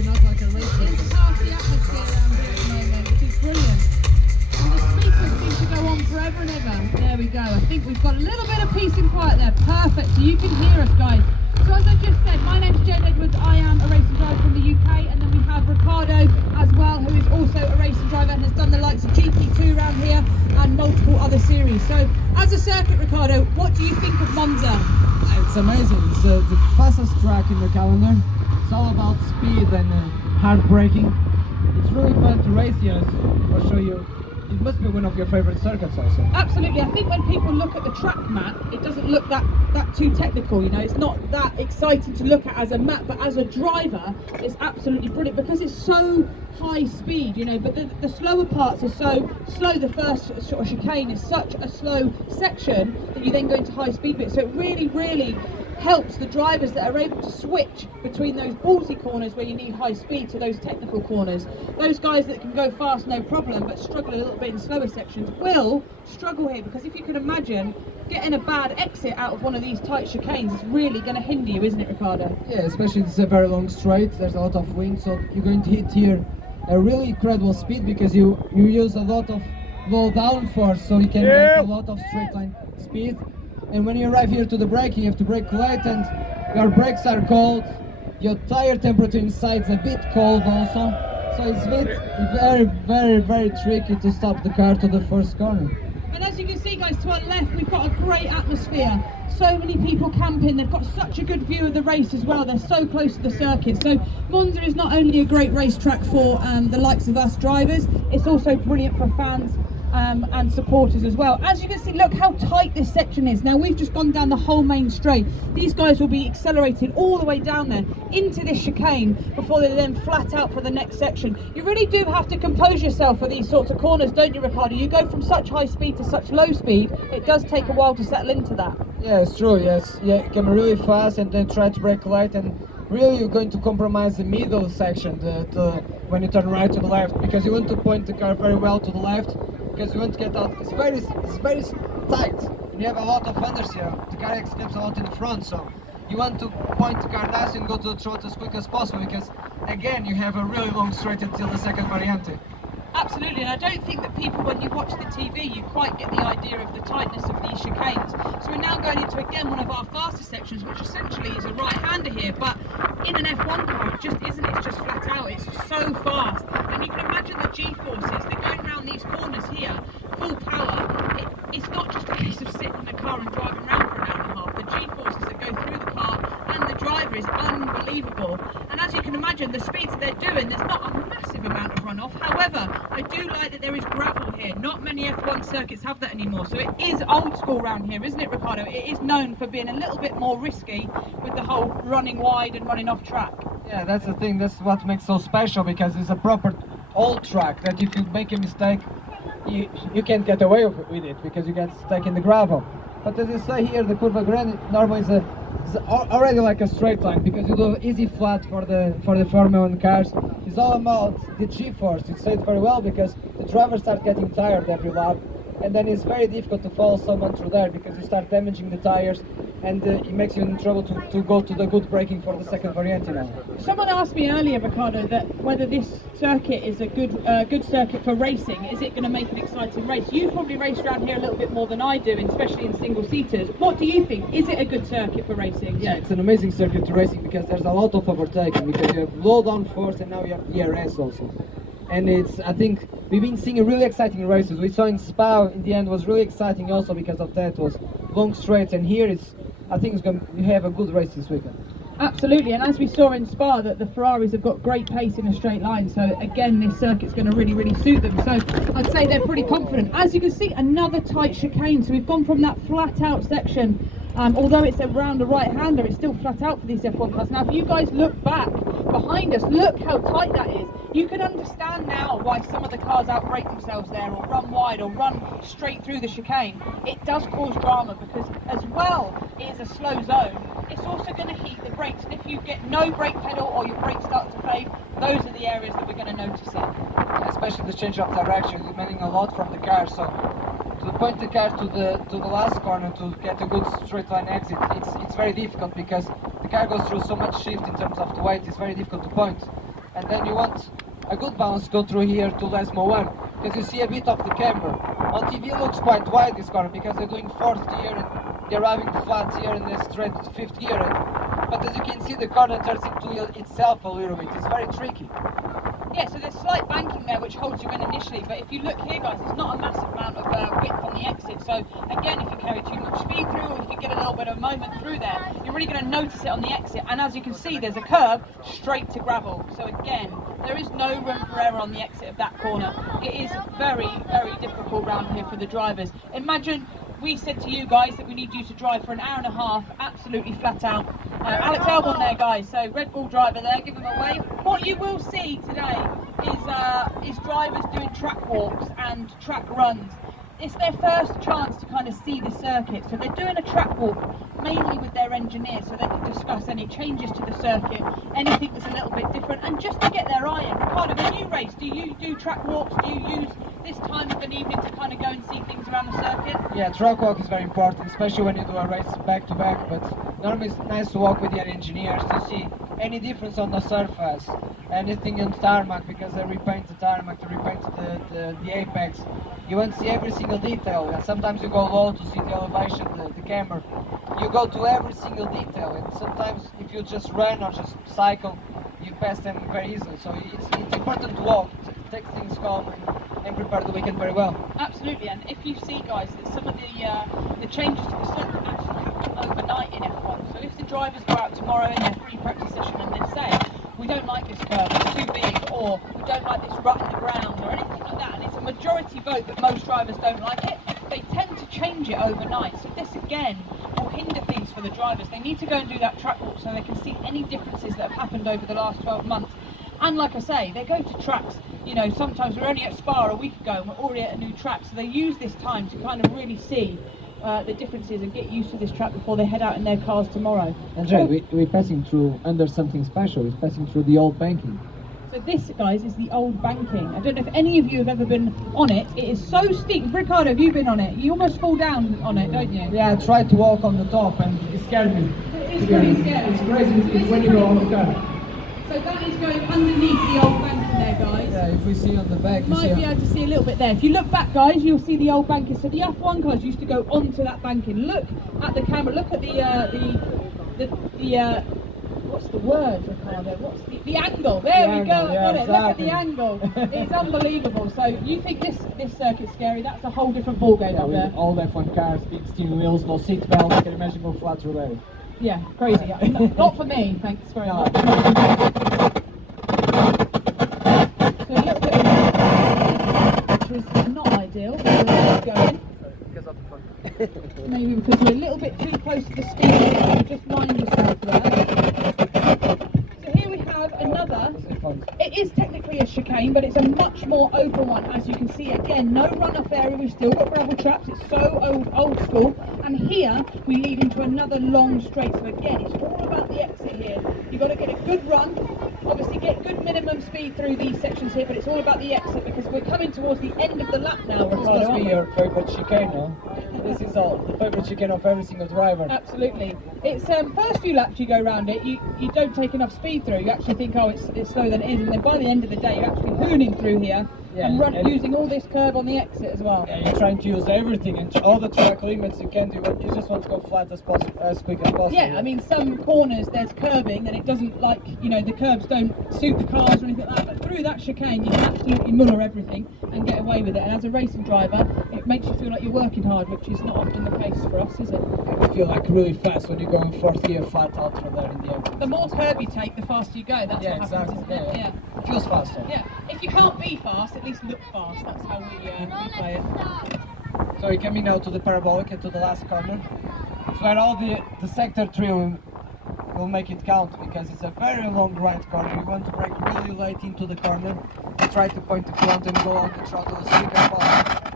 party, not like a race. It's a party atmosphere around here at the moment, which is brilliant. And the speakers seem to go on forever and ever. There we go. I think we've got a little bit of peace and quiet there. Perfect. So you can hear us, guys. So as I just said, my name's Jane Edwards. I am a racing driver from the UK, and then we have Ricardo as well, who is also a racing driver and has done the likes of GP2 around here and multiple other series. So as a circuit, Ricardo, what do you think of Monza? It's amazing. It's the fastest track in the calendar. It's all about speed and hard braking. It's really fun to race here. For sure, it must be one of your favorite circuits also. Absolutely. I think when people look at the track map, it doesn't look that too technical, you know. It's not that exciting to look at as a map, but as a driver, it's absolutely brilliant because it's so high speed, you know, but the slower parts are so slow. The first sort of chicane is such a slow section that you then go into high speed bits. So it really helps the drivers that are able to switch between those ballsy corners where you need high speed to those technical corners. Those guys that can go fast, no problem, but struggle a little bit in slower sections will struggle here, because if you can imagine getting a bad exit out of one of these tight chicanes is really going to hinder you, isn't it, Ricardo? Yeah, especially it's a very long straight. There's a lot of wind, so you're going to hit here a really incredible speed because you use a lot of low downforce, so you can get a lot of straight line speed. And when you arrive here to the braking, you have to brake late, and your brakes are cold. Your tire temperature inside is a bit cold also, so it's very tricky to stop the car to the first corner. And as you can see, guys, to our left, we've got a great atmosphere. So many people camping. They've got such a good view of the race as well. They're so close to the circuit. So Monza is not only a great racetrack for the likes of us drivers, it's also brilliant for fans and supporters as well. As you can see, look how tight this section is. Now we've just gone down the whole main straight. These guys will be accelerating all the way down there into this chicane before they then flat out for the next section. You really do have to compose yourself for these sorts of corners, don't you, Ricardo? You go from such high speed to such low speed, it does take a while to settle into that. Yeah, it's true, yes. Yeah, you can be really fast and then try to brake light, and really you're going to compromise the middle section when you turn right to the left, because you want to point the car very well to the left, because you want to get out. It's very tight, and you have a lot of unders here. The car escapes a lot in the front, so you want to point the car nice and go to the throat as quick as possible, because again you have a really long straight until the second variante. Absolutely, and I don't think that people, when you watch the TV, you quite get the idea of the tightness of these chicanes. So we're now going into, again, one of our faster sections, which essentially is a right-hander here, but in an F1 car, it just isn't. It's just flat out. It's just so fast. And you can imagine the G-forces, they're going around these corners here, full power. It's not just a case of sitting in the car and driving around for an hour and a half. The G-forces that go through the car and the driver is unbelievable. And as you can imagine, the speeds that they're doing, there's not a massive amount of runoff. However, I do like that there is gravel here. Not many F1 circuits have that anymore. So it is old school around here, isn't it, Ricardo? It is known for being a little bit more risky with the whole running wide and running off track. Yeah, that's the thing. That's what makes it so special, because it's a proper old track that if you make a mistake, you can't get away with it, because you get stuck in the gravel. But as you say here, the Curva Grande normally is already like a straight line, because you do easy flat for the Formula 1 cars. It's all about the G-force. You say it very well, because the drivers start getting tired every lap, and then it's very difficult to follow someone through there, because you start damaging the tires, and it makes you in trouble to go to the good braking for the second variante now. Someone asked me earlier, Ricardo, that whether this circuit is a good circuit for racing. Is it going to make an exciting race? You've probably raced around here a little bit more than I do, especially in single-seaters. What do you think? Is it a good circuit for racing? Yeah, it's an amazing circuit to racing, because there's a lot of overtaking, because you have low downforce and now you have DRS also. And I think we've been seeing really exciting races. We saw in Spa in the end was really exciting also because of that. It was long straights, and here I think we have a good race this weekend. Absolutely, and as we saw in Spa, that the Ferraris have got great pace in a straight line, so again this circuit's going to really suit them, so I'd say they're pretty confident. As you can see, another tight chicane, so we've gone from that flat out section, although it's around a right-hander, it's still flat out for these F1 cars. Now if you guys look back behind us, look how tight that is. You can understand now why some of the cars outbrake themselves there, or run wide, or run straight through the chicane. It does cause drama, because as well it is a slow zone, it's also going to heat the brakes, and if you get no brake pedal or your brakes start to fade, those are the areas that we're going to notice it. Especially the change of direction, demanding a lot from the car, so to point the car to the last corner to get a good straight line exit, it's very difficult, because the car goes through so much shift in terms of the weight. It's very difficult to point. and then you want a good bounce go through here to Lesmo 1, because you see a bit of the camber. On TV looks quite wide this corner, because they're doing 4th gear and they're arriving flat here in the straight 5th gear. But as you can see, the corner turns into itself a little bit. It's very tricky. Yeah, so there's slight banking there which holds you in initially, but if you look here guys, it's not a massive amount of width on the exit, so again, if you carry too much speed through, or if you get a little bit of moment through there, you're really going to notice it on the exit. And as you can see, there's a curb straight to gravel, so again, there is no room for error on the exit of that corner. It is very, very difficult round here for the drivers. Imagine we said to you guys that we need you to drive for an hour and a half, absolutely flat out. Alex Albon there, guys, so Red Bull driver there, give him a wave. What you will see today is drivers doing track walks and track runs. It's their first chance to kind of see the circuit, so they're doing a track walk mainly with their engineer, so they can discuss any changes to the circuit, anything that's a little bit different, and just to get their eye in. Ricardo, when you race, do you do track walks? Do you use this time of an evening to kind of go and see things around the circuit? Yeah, track walk is very important, especially when you do a race back to back, but normally it's nice to walk with your engineers to see any difference on the surface, anything on tarmac, because they repaint the tarmac, they repaint the apex. You want to see every single detail, and sometimes you go low to see the elevation, the camber. You go to every single detail, and sometimes if you just run or just cycle, you pass them very easily. So it's important to walk, to take things calm and prepare the weekend very well. Absolutely, and if you see guys that some of the changes to the circuit actually happen overnight in F1. So if the drivers go out tomorrow in their free practice session and they say, we don't like this curve, it's too big, or we don't like this rut in the ground, or anything like that, and it's a majority vote that most drivers don't like it, they tend to change it overnight. So this again will hinder things for the drivers. They need to go and do that track walk so they can see any differences that have happened over the last 12 months. And like I say, they go to tracks, you know, sometimes we're only at Spa a week ago and we're already at a new track, so they use this time to kind of really see the differences and get used to this track before they head out in their cars tomorrow. Andre, we're passing through under something special. We're passing through the old banking. So this, guys, is the old banking. I don't know if any of you have ever been on it. It is so steep. Ricardo, have you been on it? You almost fall down on it, don't you? Yeah, I tried to walk on the top and it scared me. It is pretty scary. It's crazy when you go on the car. So that is going underneath the old banking there, guys. Yeah, if we see on the back, you Might be able to see a little bit there. If you look back, guys, you'll see the old banking. So the F1 cars used to go onto that banking. Look at the camera. Look at the what's the word, Ricardo? What's the angle? There we go. Yeah, Got it. exactly. Look at the angle. It's unbelievable. So you think this circuit's scary? That's a whole different ballgame up there. All F1 cars, big steering wheels, no seat belts. You can imagine go flat through there. Yeah, crazy. Not for me. Thanks very much. So a little bit of which is not ideal. Going. Because of the fun. Maybe because we're a little bit too close to the speed limit, so just mind yourself there. So here we have another, it is technically a chicane, but it's a much more open one. As you can see, again, no run-off area, we've still got gravel traps, it's so old school, and here we lead into another long straight. So again, it's all about the exit here. You've got to get a good run, obviously get good minimum speed through these sections here, but it's all about the exit because we're coming towards the end of the lap now, This Ricardo. must be your favourite chicane, no? This is the favourite chicane of every single driver. Absolutely. It's first few laps you go around it, you don't take enough speed through. You actually think, oh, it's slower than it is, and then by the end of the day, you're actually hooning through here and using all this curb on the exit as well. Yeah, you're trying to use everything and all the track limits you can do. You just want to go flat as quick as possible. Yeah, I mean, some corners there's curbing and it doesn't, like, you know, the curbs don't suit the cars or anything like that, but through that chicane you can absolutely muller everything and get away with it. And as a racing driver, it makes you feel like you're working hard, which is not often the case for us, is it? You feel like really fast when you're going 4th gear flat out through there in the end. The more curb you take, the faster you go. That's what happens, isn't it? Yeah. It feels faster. Yeah. If you can't be fast, at least look fast. That's how we play it. So we're coming now to the parabolic and to the last corner. It's where all the sector 3 will make it count because it's a very long right corner. You want to brake really late into the corner and try to point the front and go on the throttle as quick as possible.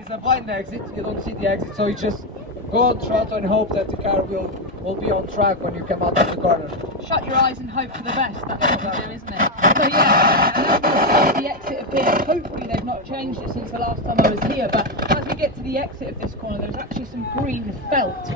It's a blind exit. You don't see the exit, so you just go on throttle and hope that the car will be on track when you come out of the corner. Shut your eyes and hope for the best. That's what we do, isn't it? So yeah, and as we get to the exit of here, hopefully they've not changed it since the last time I was here, but as we get to the exit of this corner, there's actually some green felt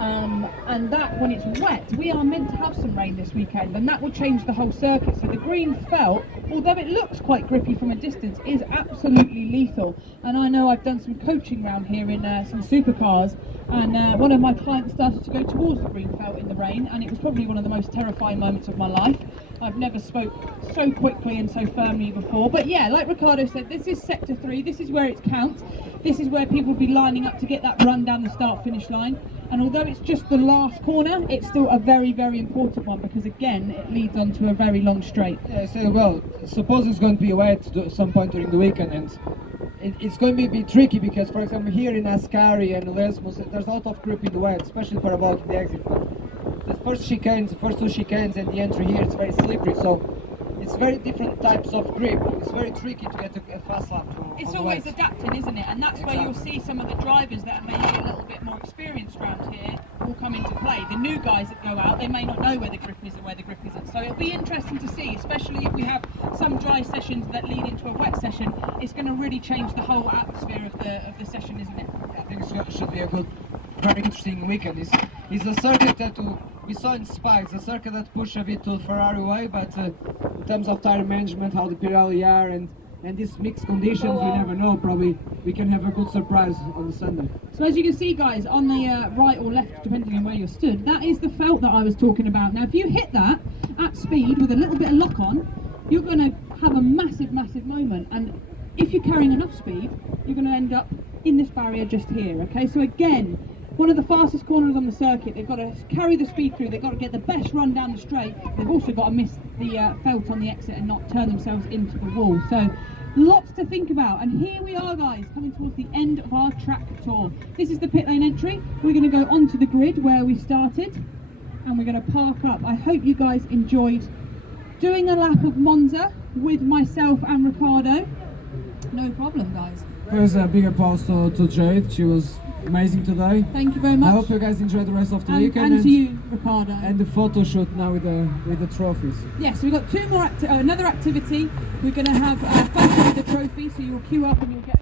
and that when it's wet, we are meant to have some rain this weekend, and that will change the whole circuit. So the green felt, although it looks quite grippy from a distance, is absolutely lethal. And I know I've done some coaching around here in some supercars, and one of my clients started to go towards the green felt in the rain, and it was probably one of the most terrifying moments of my life. I've never spoke so quickly and so firmly before. But yeah, like Ricardo said, this is sector 3, this is where it counts. This is where people will be lining up to get that run down the start-finish line. And although it's just the last corner, it's still a very, very important one, because again, it leads on to a very long straight. Yeah, so well, suppose it's going to be wet at some point during the weekend, and it's going to be a bit tricky because, for example, here in Ascari and Lesmos, there's a lot of grip in the wet, especially parabolic in the exit. But the first two chicanes and the entry here, it's very slippery, so it's very different types of grip. It's very tricky to get a fast lap. It's always adapting, isn't it? And that's where you'll see some of the drivers that are maybe a little bit more experienced around here will come into play. The new guys that go out, they may not know where the grip is and where the grip isn't. So it'll be interesting to see, especially if we have some dry sessions that lead into a wet session. It's going to really change the whole atmosphere of the session, isn't it? I think it should be a good, very interesting weekend. It's a circuit that we saw in Spa. It's a circuit that pushed a bit to Ferrari way, but in terms of tire management, how the Pirelli are, and these mixed conditions, we never know. Probably we can have a good surprise on the Sunday. So as you can see, guys, on the right or left, depending on where you're stood, that is the felt that I was talking about. Now, if you hit that at speed with a little bit of lock on, you're going to have a massive, massive moment. And if you're carrying enough speed, you're going to end up in this barrier just here. Okay, so again, one of the fastest corners on the circuit. They've got to carry the speed through. They've got to get the best run down the straight. They've also got to miss the felt on the exit and not turn themselves into the wall. So lots to think about. And here we are, guys, coming towards the end of our track tour. This is the pit lane entry. We're going to go onto the grid where we started, and we're going to park up. I hope you guys enjoyed doing a lap of Monza with myself and Ricardo. No problem, guys. Here's a big applause to Jade. She was amazing today. Thank you very much. I hope you guys enjoy the rest of the weekend. And to you, Ricardo. And the photo shoot now with the trophies. Yes, so we've got two more another activity. We're going to have a photo with the trophy, so you'll queue up and you'll get